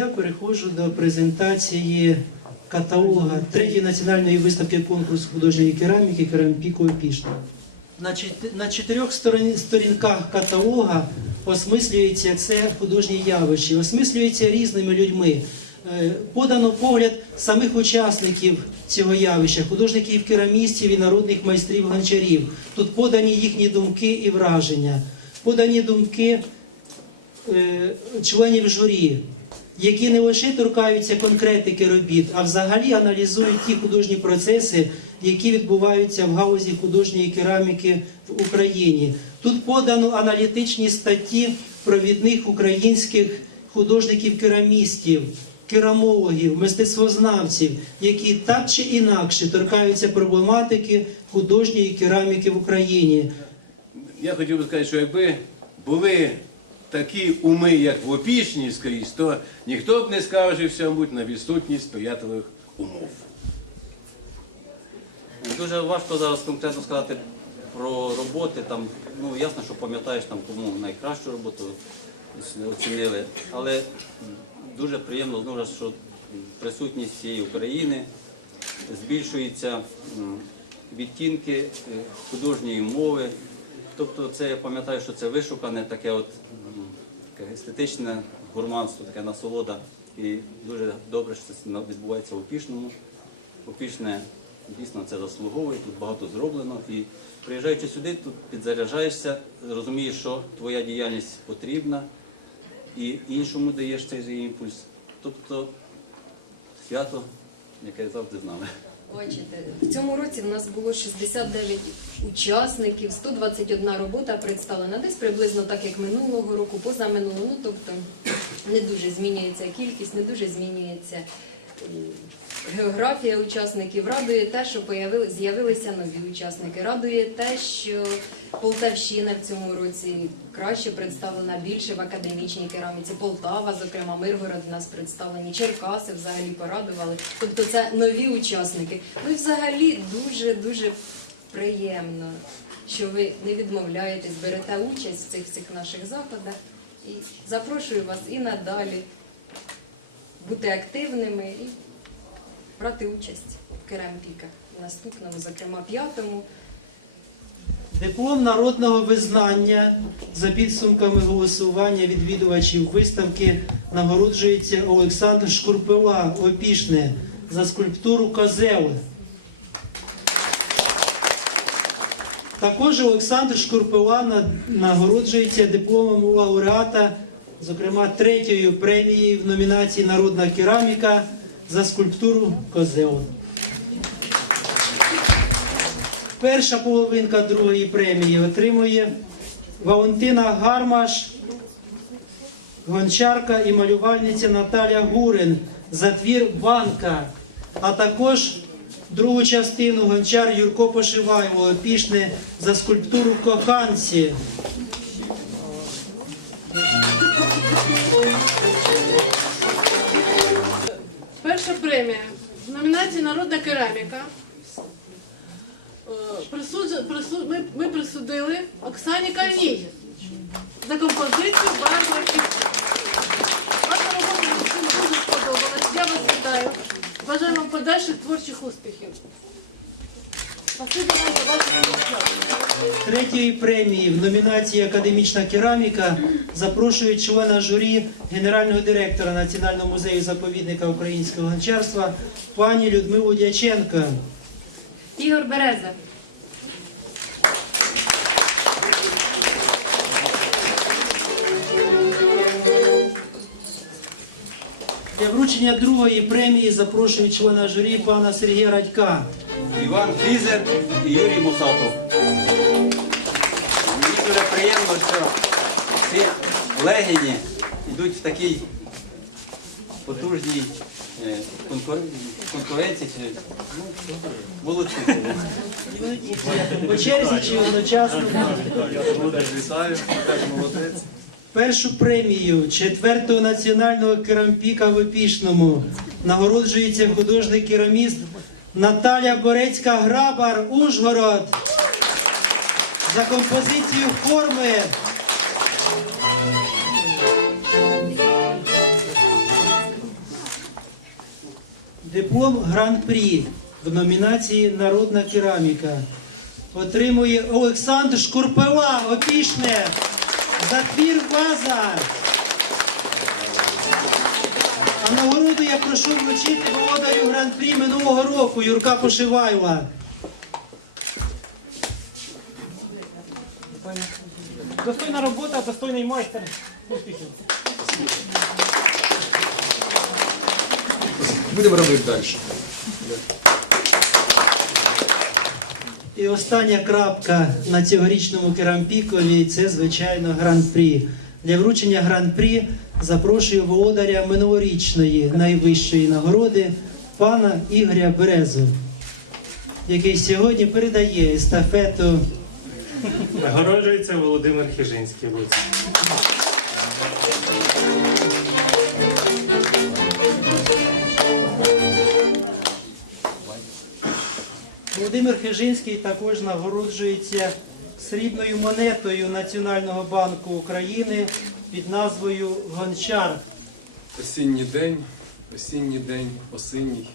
переходжу до презентації каталога третьої національної виставки конкурсу художньої кераміки Керампіко Пішна. На, чотирьох сторінках каталога осмислюється це художнє явище, осмислюється різними людьми. Е, Подано погляд самих учасників цього явища, художників керамістів і народних майстрів гончарів. Тут подані їхні думки і враження, подані думки е, членів журі, які не лише торкаються конкретики робіт, а взагалі аналізують ті художні процеси, які відбуваються в галузі художньої кераміки в Україні. Тут подано аналітичні статті провідних українських художників-керамістів, керамологів, мистецтвознавців, які так чи інакше торкаються проблематики художньої кераміки в Україні. Я хотів би сказати, що якби були такі уми, як в Опішні скрізь, то ніхто б не скаржився, мабуть, на відсутність сприятливих умов. Дуже важко зараз конкретно сказати про роботи. Там, ну, ясно, що пам'ятаєш, там, кому найкращу роботу оцінили. Але дуже приємно знову ж, що присутність цієї України збільшуються відтінки е, художньої мови. Тобто це я пам'ятаю, що це вишукане таке от естетичне гурманство, таке насолода. І дуже добре, що це відбувається в Опішному. Опішне дійсно це заслуговує, тут багато зроблено. І приїжджаючи сюди, тут підзаряджаєшся, розумієш, що твоя діяльність потрібна, і іншому даєш цей імпульс. Тобто свято, яке завжди з нами. Бачите, в цьому році в нас було 69 учасників, 121 робота представлена, десь приблизно так, як минулого року, позаминулого. Ну, тобто не дуже змінюється кількість, не дуже змінюється географія учасників. Радує те, що з'явилися нові учасники. Радує те, що Полтавщина в цьому році краще представлена більше в академічній кераміці. Полтава, зокрема, Миргород в нас представлені, Черкаси взагалі порадували. Тобто це нові учасники. Ну і взагалі дуже дуже приємно, що ви не відмовляєтесь, берете участь в цих всіх наших заходах. І запрошую вас і надалі бути активними і брати участь в керампіках. Наступному, зокрема, п'ятому. Диплом народного визнання за підсумками голосування відвідувачів виставки нагороджується Олександр Шкурпила Опішне за скульптуру Козели. Також Олександр Шкурпила нагороджується дипломом лауреата, зокрема третьою премією в номінації Народна кераміка за скульптуру Козел. Перша половинка другої премії отримує Валентина Гармаш, гончарка і малювальниця Наталя Гурин за твір Банка, а також другу частину гончар Юрко Пошивайло опішне за скульптуру Коханці. Перша премія в номінації Народна кераміка. Е, ми, присудили Оксані Кальній за композицію Барва і Ваша робота всім дуже сподобалась. Я вас вітаю. Бажаю вам подальших творчих успіхів. Спасибі вам за вашу роботу. Третьої премії в номінації Академічна кераміка запрошують члена журі генерального директора Національного музею заповідника українського гончарства пані Людмилу Дяченка. Ігор Береза. Для вручення другої премії запрошують члена журі пана Сергія Радька. Іван Фізер і Юрій Мусатов. Дуже приємно, що ці легені йдуть в такій потужній е, конкуренції. Ну, молодці. По черзі чи одночасно. Вітаю, теж молодець. Першу премію четвертого національного керампіка в Опішному нагороджується художник кераміст Наталя Борецька Грабар Ужгород за композицію форми. Диплом Гран-прі в номінації Народна кераміка отримує Олександр Шкурпила, опішне, за твір ваза. А нагороду я прошу вручити володарю гран-прі минулого року Юрка Пошивайла. Достойна робота, достойний майстер. Успіхів. Будемо робити далі. І остання крапка на цьогорічному керампікові це, звичайно, гран-прі. Для вручення гран-прі запрошую володаря минулорічної найвищої нагороди пана Ігоря Березу, який сьогодні передає естафету Нагороджується Володимир Хижинський. Луць. Володимир Хижинський також нагороджується срібною монетою Національного банку України під назвою Гончар. Осінній день, осінній день, осінній.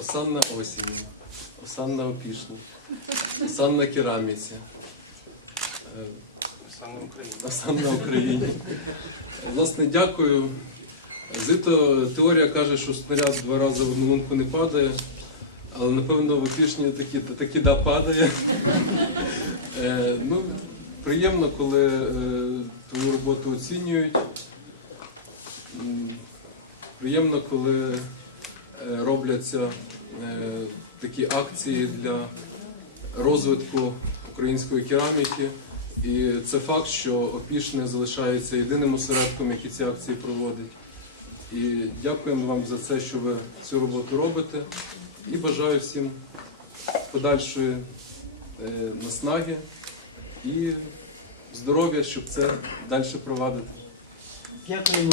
Осанна осінь, осанна опішня, осанна кераміці. Осанна на Україні. Власне, дякую. Зито теорія каже, що снаряд два рази в одну лунку не падає, але напевно в опішні такі, такі да падає. Е, ну, приємно, коли е, твою роботу оцінюють. Приємно, коли е, робляться такі акції для розвитку української кераміки. І це факт, що Опішне залишається єдиним осередком, який ці акції проводить. І дякуємо вам за це, що ви цю роботу робите. І бажаю всім подальшої е, наснаги і здоров'я, щоб це далі провадити. Дякуємо.